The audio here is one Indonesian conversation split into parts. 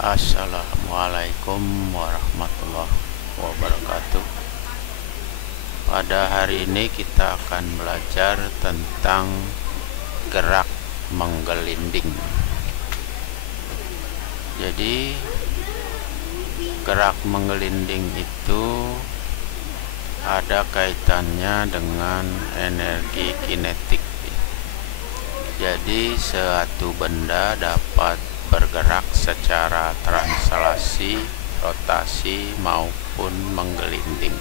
Assalamualaikum warahmatullahi wabarakatuh. Pada hari ini kita akan belajar tentang gerak menggelinding. Jadi gerak menggelinding itu ada kaitannya dengan energi kinetik. Jadi suatu benda dapat bergerak secara translasi, rotasi maupun menggelinding.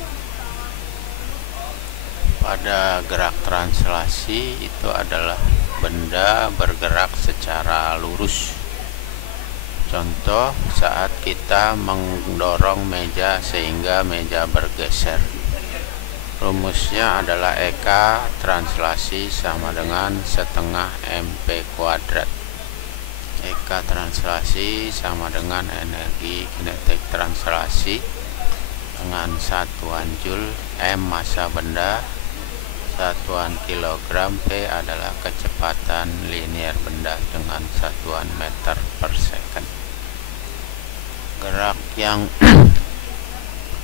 Pada gerak translasi itu adalah benda bergerak secara lurus. Contoh saat kita mendorong meja sehingga meja bergeser. Rumusnya adalah EK translasi sama dengan setengah MP kuadrat. EK translasi sama dengan energi kinetik translasi dengan satuan Joule, M massa benda, satuan kilogram, P adalah kecepatan linier benda dengan satuan meter per second. Gerak yang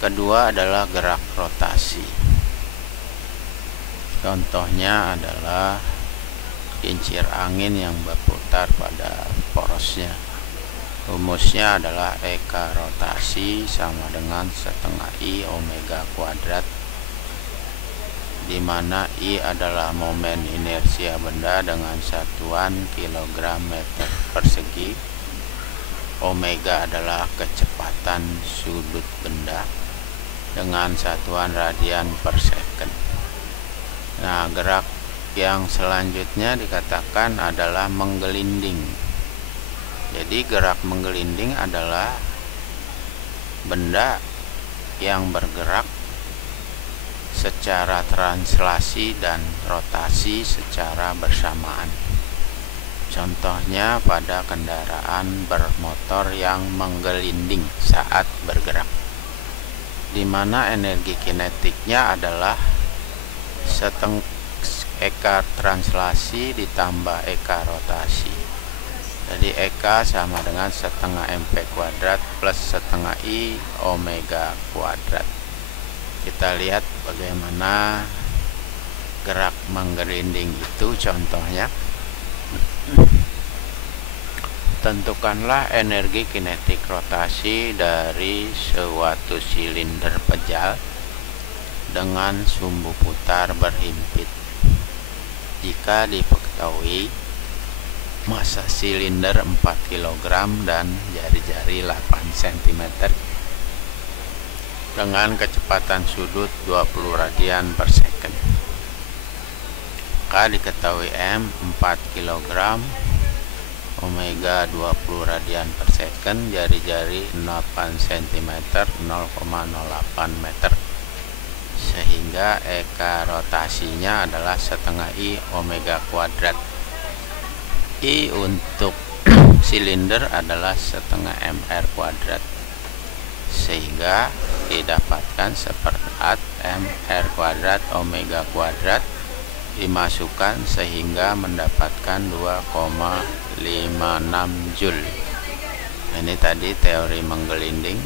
kedua adalah gerak rotasi. Contohnya adalah kincir angin yang berputar pada porosnya. Rumusnya adalah EK rotasi sama dengan setengah I omega kuadrat, di mana I adalah momen inersia benda dengan satuan kilogram meter persegi, omega adalah kecepatan sudut benda dengan satuan radian per second. Nah, gerak yang selanjutnya dikatakan adalah menggelinding. Jadi gerak menggelinding adalah benda yang bergerak secara translasi dan rotasi secara bersamaan. Contohnya pada kendaraan bermotor yang menggelinding saat bergerak, di mana energi kinetiknya adalah EK translasi ditambah EK rotasi. Jadi EK sama dengan setengah MP kuadrat plus setengah I omega kuadrat. Kita lihat bagaimana gerak menggelinding itu contohnya. Tentukanlah energi kinetik rotasi dari suatu silinder pejal dengan sumbu putar berhimpit. Jika diketahui massa silinder 4 kg dan jari-jari 8 cm dengan kecepatan sudut 20 radian per second, maka diketahui M 4 kg, omega 20 radian per second, jari-jari 8 cm 0,08 meter, sehingga EK rotasinya adalah setengah I omega kuadrat. I untuk silinder adalah setengah MR kuadrat, sehingga didapatkan seperempat MR kuadrat omega kuadrat dimasukkan sehingga mendapatkan 2,56 Joule. Nah, ini tadi teori menggelinding.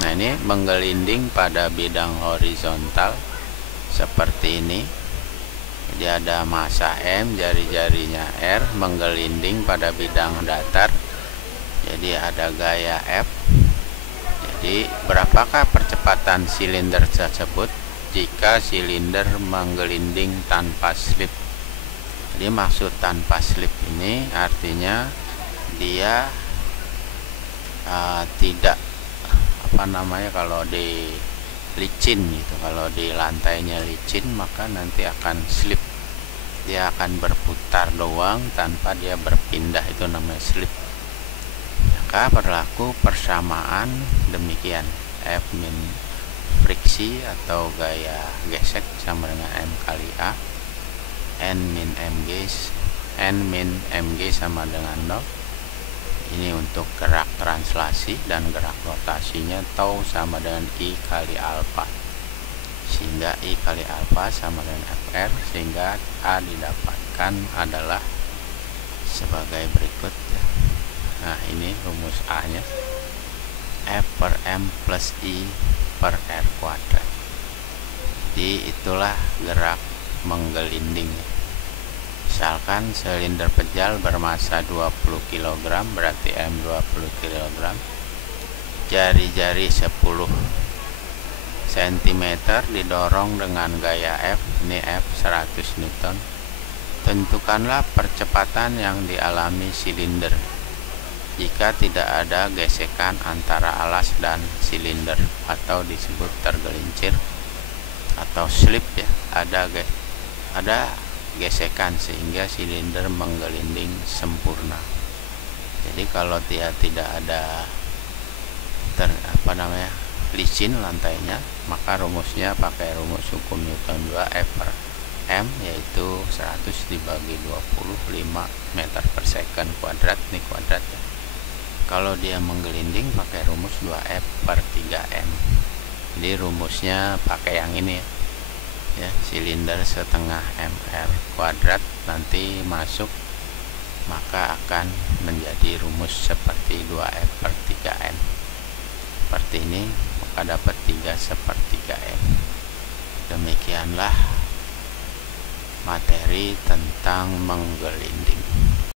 Nah, ini menggelinding pada bidang horizontal seperti ini. Jadi ada massa M, jari-jarinya R, menggelinding pada bidang datar. Jadi ada gaya F. Jadi berapakah percepatan silinder tersebut jika silinder menggelinding tanpa slip? Jadi maksud tanpa slip ini artinya dia tidak kalau di licin gitu, kalau di lantainya licin maka nanti akan slip, dia akan berputar doang tanpa dia berpindah, itu namanya slip. Maka berlaku persamaan demikian, F min friksi atau gaya gesek sama dengan M kali A, N min mg sama dengan 0. Ini untuk gerak translasi, dan gerak rotasinya tau sama dengan I kali alfa, sehingga I kali alfa sama dengan FR, sehingga A didapatkan adalah sebagai berikut. Nah, ini rumus A nya. F per M plus I per R kuadrat. Jadi itulah gerak menggelinding. Misalkan silinder pejal bermasa 20 kg, berarti M 20 kg, jari-jari 10 cm didorong dengan gaya F, ini F 100 Newton. Tentukanlah percepatan yang dialami silinder jika tidak ada gesekan antara alas dan silinder, atau disebut tergelincir atau slip ya, ada gesekan sehingga silinder menggelinding sempurna. Jadi kalau dia tidak ada licin lantainya, maka rumusnya pakai rumus hukum Newton 2 F per M, yaitu 100 dibagi 25 meter per second kuadrat, ini kuadrat ya. Kalau dia menggelinding pakai rumus 2F per 3M. Jadi rumusnya pakai yang ini ya, silinder setengah MR kuadrat nanti masuk, maka akan menjadi rumus seperti 2F per 3M. Seperti ini, maka dapat 3/3M. Demikianlah materi tentang menggelinding.